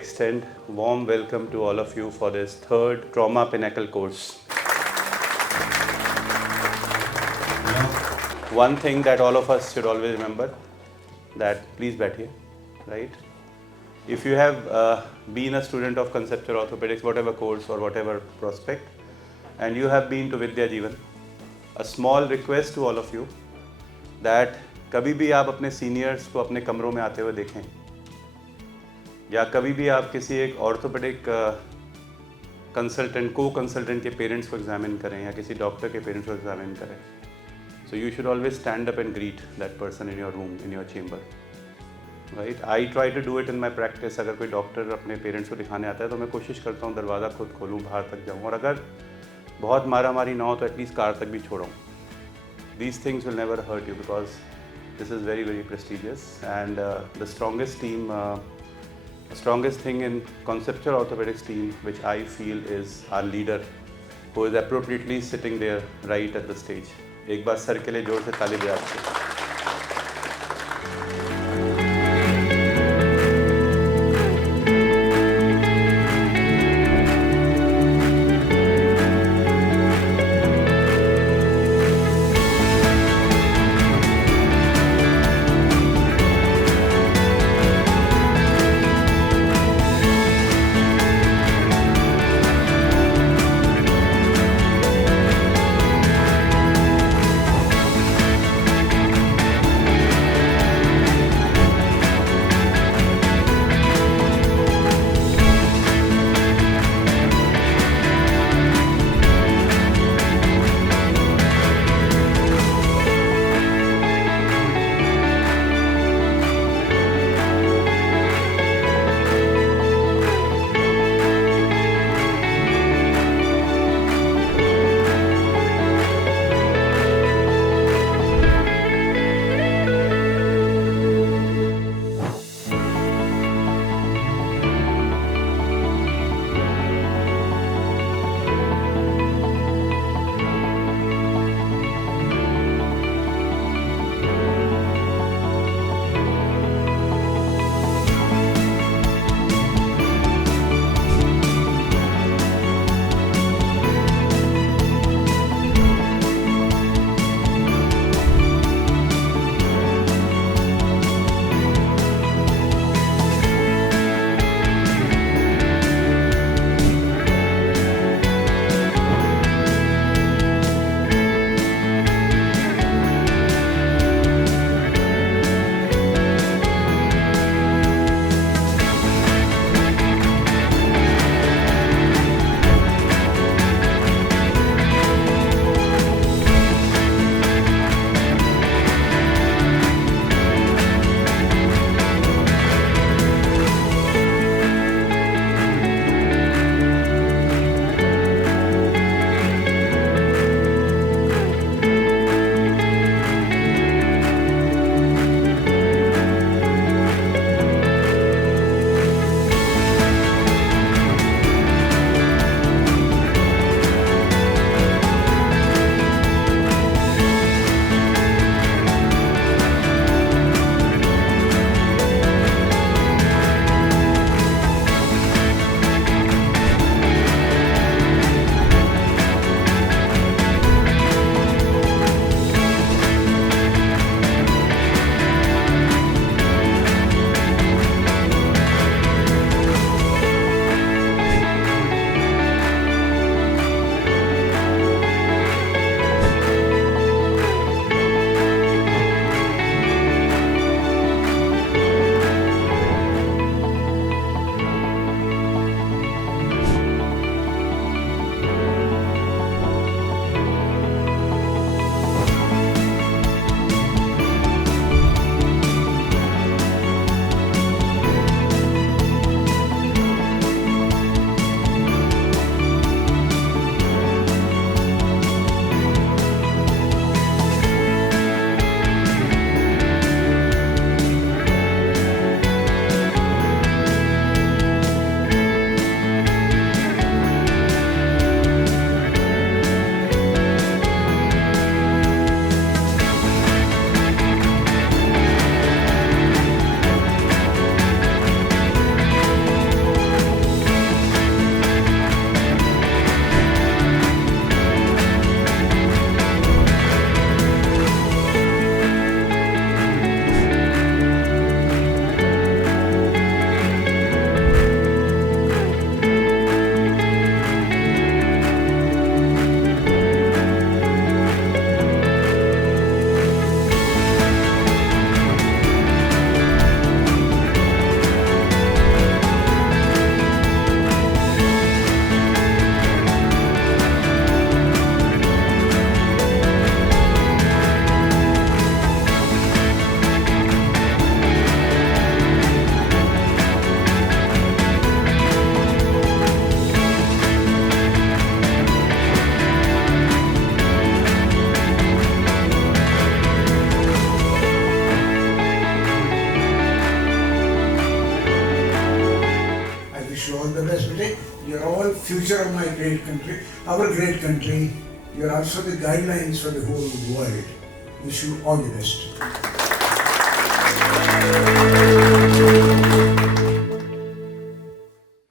extend warm welcome to all of you for this third Trauma Pinnacle course. One thing that all of us should always remember, that please बैठिए, right? If you have been a student of Conceptual Orthopedics, whatever course or whatever prospect, and you have been to VidyaJeevan, a small request to all of you that कभी भी आप अपने seniors को अपने कमरों में आते हुए देखें, या कभी भी आप किसी एक ऑर्थोपेडिक कंसल्टेंट कंसल्टेंट के पेरेंट्स को एग्जामिन करें या किसी डॉक्टर के पेरेंट्स को एग्जामिन करें, so you should always stand up and greet that person in your room, in your chamber, right? I try to do it in my practice. अगर कोई डॉक्टर अपने पेरेंट्स को दिखाने आता है तो मैं कोशिश करता हूँ दरवाज़ा खुद खोलूँ, बाहर तक जाऊँ, और अगर बहुत मारा मारी ना हो तो एटलीस्ट कार तक भी छोड़ूँ. These things will never hurt you because this is very, very prestigious, and the strongest thing in Conceptual Orthopedics team, which I feel, is our leader, who is appropriately sitting there right at the stage. एक बार sir के लिए जोर से ताली बजा दीजिए. You're all future of my great country, our great country. You're also the guidelines for the whole world. Wish you all the best.